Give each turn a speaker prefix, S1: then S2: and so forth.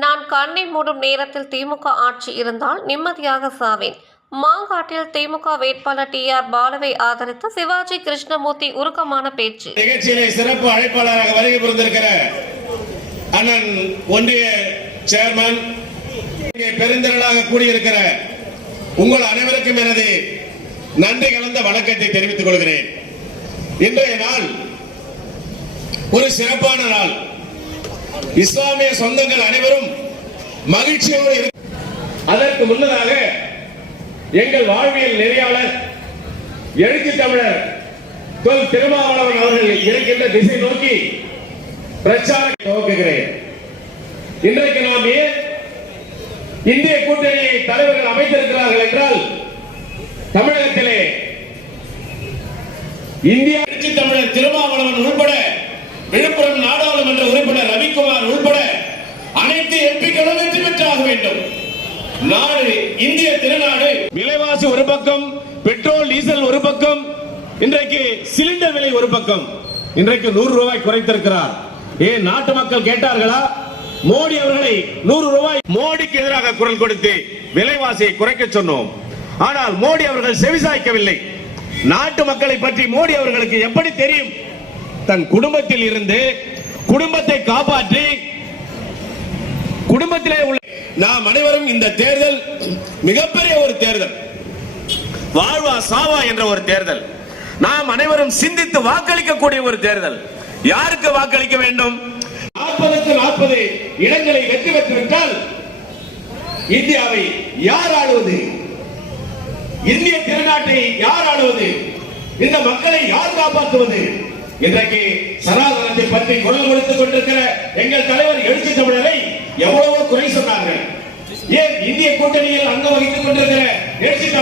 S1: நான் கண்ணை மூடும் நேரத்தில் திமுக ஆட்சி இருந்தால் நிம்மதியாக சாவேன். மாங்காட்டில் திமுக வேட்பாளர் டி ஆர் பாலுவை ஆதரித்து சிவாஜி கிருஷ்ணமூர்த்தி உருக்கமான பேச்சு.
S2: நிகழ்ச்சியிலே சிறப்பு அழைப்பாளராக வருகை புரிந்திருக்கிற அண்ணன் ஒன்றிய சேர்மன் இங்கே பெருந்திரளாக கூடியிருக்கிற உங்கள் அனைவருக்கும் எனது நன்றி கலந்த வணக்கத்தை தெரிவித்துக் கொள்கிறேன். இன்றைய நாள் ஒரு சிறப்பான நாள். இஸ்லாமிய சொந்தங்கள் அனைவரும் மகிழ்ச்சியோடு இரு- அதற்கு முன்னதாக எங்கள் வாழ்வியல் நெறியாளர் எழுச்சி தமிழர் தொல் திருமாவளவன் அவர்கள் இருக்கின்ற திசை நோக்கி பிரச்சாரம் துவக்குகிறேன். இன்றைக்கு நாம் ஏன் இந்திய கூட்டணியை தலைவர்கள் அமைத்திருக்கிறார்கள் என்றால் தமிழகத்திலே இந்திய எழுச்சி தமிழர் திருமாவளவன் நாடு இந்திய திருநாடு. விலைவாசி ஒரு பக்கம் பெட்ரோல் டீசல் ஒரு பக்கம் இன்றைக்கு சிலிண்டர் விலை ஒரு பக்கம். இன்றைக்கு நூறு ரூபாய் குறைத்திருக்கிறார். ஏன் நாட்டு மக்கள் கேட்டார்களா? மோடி அவர்களை நூறு ரூபாய் மோடிக்கு எதிராக குரல் கொடுத்து விலைவாசியை குறைக்க சொன்னோம். ஆனால் மோடி அவர்கள் செவிசாய்க்கவில்லை. நாட்டு மக்களை பற்றி மோடி அவர்களுக்கு எப்படி தெரியும்? தன் குடும்பத்தில் இருந்து குடும்பத்தை காப்பாற்றி குடும்பத்திலே உள்ள நாம் அனைவரும் இந்த தேர்தல் மிகப்பெரிய ஒரு தேர்தல். வாழ்வா சாவா என்ற ஒரு தேர்தல். நாம் அனைவரும் சிந்தித்து வாக்களிக்கக்கூடிய ஒரு தேர்தல். யாருக்கு வாக்களிக்க வேண்டும்? நாற்பதுக்கு நாற்பது இடங்களை வெற்றி பெற்றுவிட்டால் இந்தியாவை யார் ஆளுவது? இந்திய திருநாட்டை யார் ஆளுவது? இந்த மக்களை யார் காப்பாற்றுவது? இன்றைக்கு சனாதனத்தை பற்றி குரல் கொடுத்துக் கொண்டிருக்கிற எங்கள் தலைவர் எழுச்சி தமிழரை எவ்வளவோ குறை சொன்னார்கள். ஏன் இந்திய கூட்டணியில் அங்க வகித்துக் கொண்டிருக்கிற